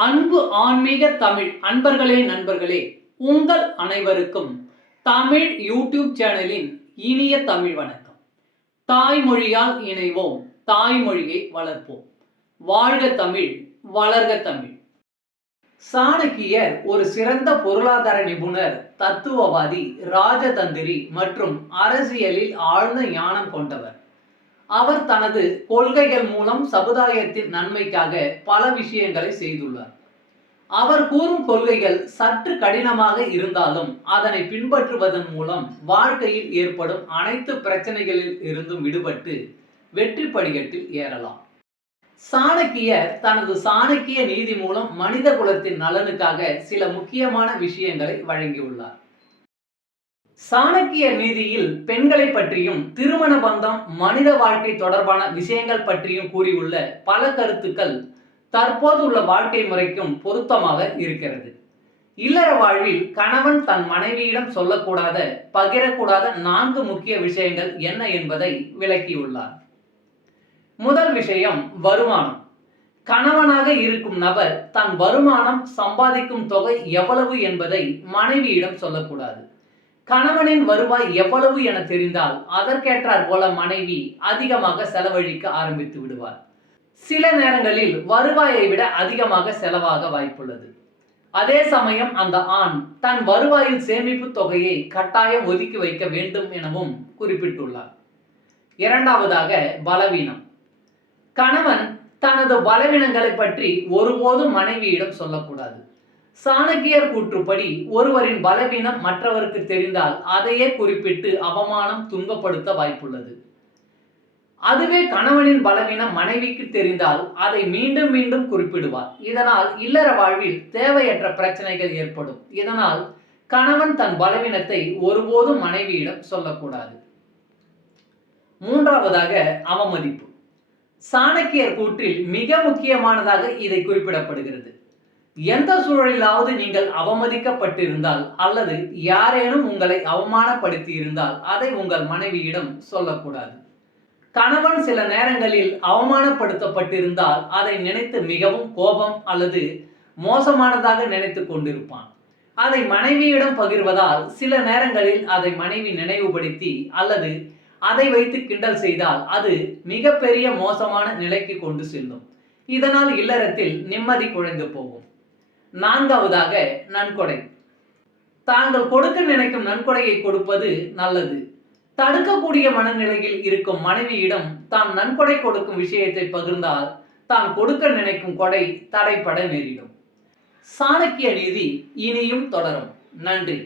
அன்பு ஆன்மீக தமிழ். அன்பர்களே நண்பர்களே உங்கள் அனைவருக்கும் தமிழ் யூடியூப் சேனலின் இனிய தமிழ் வணக்கம். தாய்மொழியால் இணைவோம். தாய்மொழியை வளர்ப்போம். வாழ்க தமிழ் வளர்க தமிழ். சாணக்கியர் ஒரு சிறந்த பொருளாதார நிபுணர் தத்துவவாதி ராஜதந்திரி மற்றும் அரசியலில் ஆழ்ந்த ஞானம் கொண்டவர். அவர் தனது கொள்கைகள் மூலம் சமுதாயத்தின் நன்மைக்காக பல விஷயங்களை செய்துள்ளார். அவர் கூறும் கொள்கைகள் சற்று கடினமாக இருந்தாலும் அதனை பின்பற்றுவதன் மூலம் வாழ்க்கையில் ஏற்படும் அனைத்து பிரச்சனைகளில் இருந்தும் விடுபட்டு வெற்றி படிக்கட்டில் ஏறலாம். சாணக்கியர் தனது சாணக்கிய நீதி மூலம் மனித குலத்தின் நலனுக்காக சில முக்கியமான விஷயங்களை வழங்கியுள்ளார். சாணக்கிய நீதியில் பெண்களை பற்றியும் திருமண பந்தம் மனித வாழ்க்கை தொடர்பான விஷயங்கள் பற்றியும் கூறியுள்ள பல கருத்துக்கள் தற்போது உள்ள வாழ்க்கை முறைக்கும் பொருத்தமாக இருக்கிறது. இல்லற வாழ்வில் கணவன் தன் மனைவியிடம் சொல்லக்கூடாத பகிரக்கூடாத நான்கு முக்கிய விஷயங்கள் என்ன என்பதை விளக்கியுள்ளார். முதல் விஷயம் வருமானம். கணவனாக இருக்கும் நபர் தன் வருமானம் சம்பாதிக்கும் தொகை எவ்வளவு என்பதை மனைவியிடம் சொல்லக்கூடாது. கணவனின் வருவாய் எவ்வளவு என தெரிந்தால் அதற்கேற்றார் போல மனைவி அதிகமாக செலவழிக்க ஆரம்பித்து விடுவார். சில நேரங்களில் வருவாயை விட அதிகமாக செலவாக வாய்ப்புள்ளது. அதே சமயம் அந்த ஆண் தன் வருவாயில் சேமிப்பு தொகையை கட்டாயம் ஒதுக்கி வைக்க வேண்டும் எனவும் குறிப்பிட்டுள்ளார். இரண்டாவதாக பலவீனம். கணவன் தனது பலவீனங்களை பற்றி ஒருபோதும் மனைவியிடம் சொல்லக்கூடாது. சாணக்கியர் கூற்றுப்படி ஒருவரின் பலவீனம் மற்றவருக்கு தெரிந்தால் அதையே குறிப்பிட்டு அவமானம் துன்பப்படுத்த வாய்ப்புள்ளது. அதுவே கணவனின் பலவீனம் மனைவிக்கு தெரிந்தால் அதை மீண்டும் மீண்டும் குறிப்பிடுவார். இதனால் இல்லற வாழ்வில் தேவையற்ற பிரச்சனைகள் ஏற்படும். இதனால் கணவன் தன் பலவீனத்தை ஒருபோதும் மனைவியிடம் சொல்லக்கூடாது. மூன்றாவதாக அவமதிப்பு. சாணக்கியர் கூற்றில் மிக முக்கியமானதாக இதை குறிப்பிடப்படுகிறது. எந்த சூழலிலாவது நீங்கள் அவமதிக்கப்பட்டிருந்தால் அல்லது யாரேனும் உங்களை அவமானப்படுத்தி இருந்தால் அதை உங்கள் மனைவியிடம் சொல்லக்கூடாது. கணவன் சில நேரங்களில் அவமானப்படுத்தப்பட்டிருந்தால் அதை நினைத்து மிகவும் கோபம் அல்லது மோசமானதாக நினைத்து கொண்டிருப்பான். அதை மனைவியிடம் பகிர்வதால் சில நேரங்களில் அதை மனைவி நினைவுபடுத்தி அல்லது அதை வைத்து கிண்டல் செய்தால் அது மிகப்பெரிய மோசமான நிலைக்கு கொண்டு செல்லும். இதனால் இல்லறத்தில் நிம்மதி குழைந்து போகும். நான்காவதாக நன்கொடை. தாங்கள் கொடுக்க நினைக்கும் நன்கொடையை கொடுப்பது நல்லது. தடுக்கக்கூடிய மனநிலையில் இருக்கும் மனைவியிடம் தான் நன்கொடை கொடுக்கும் விஷயத்தை பகிர்ந்தால் தான் கொடுக்க நினைக்கும் கொடை தடைப்பட நேரிடும். சாணக்கிய நீதி இனியும் தொடரும். நன்றி.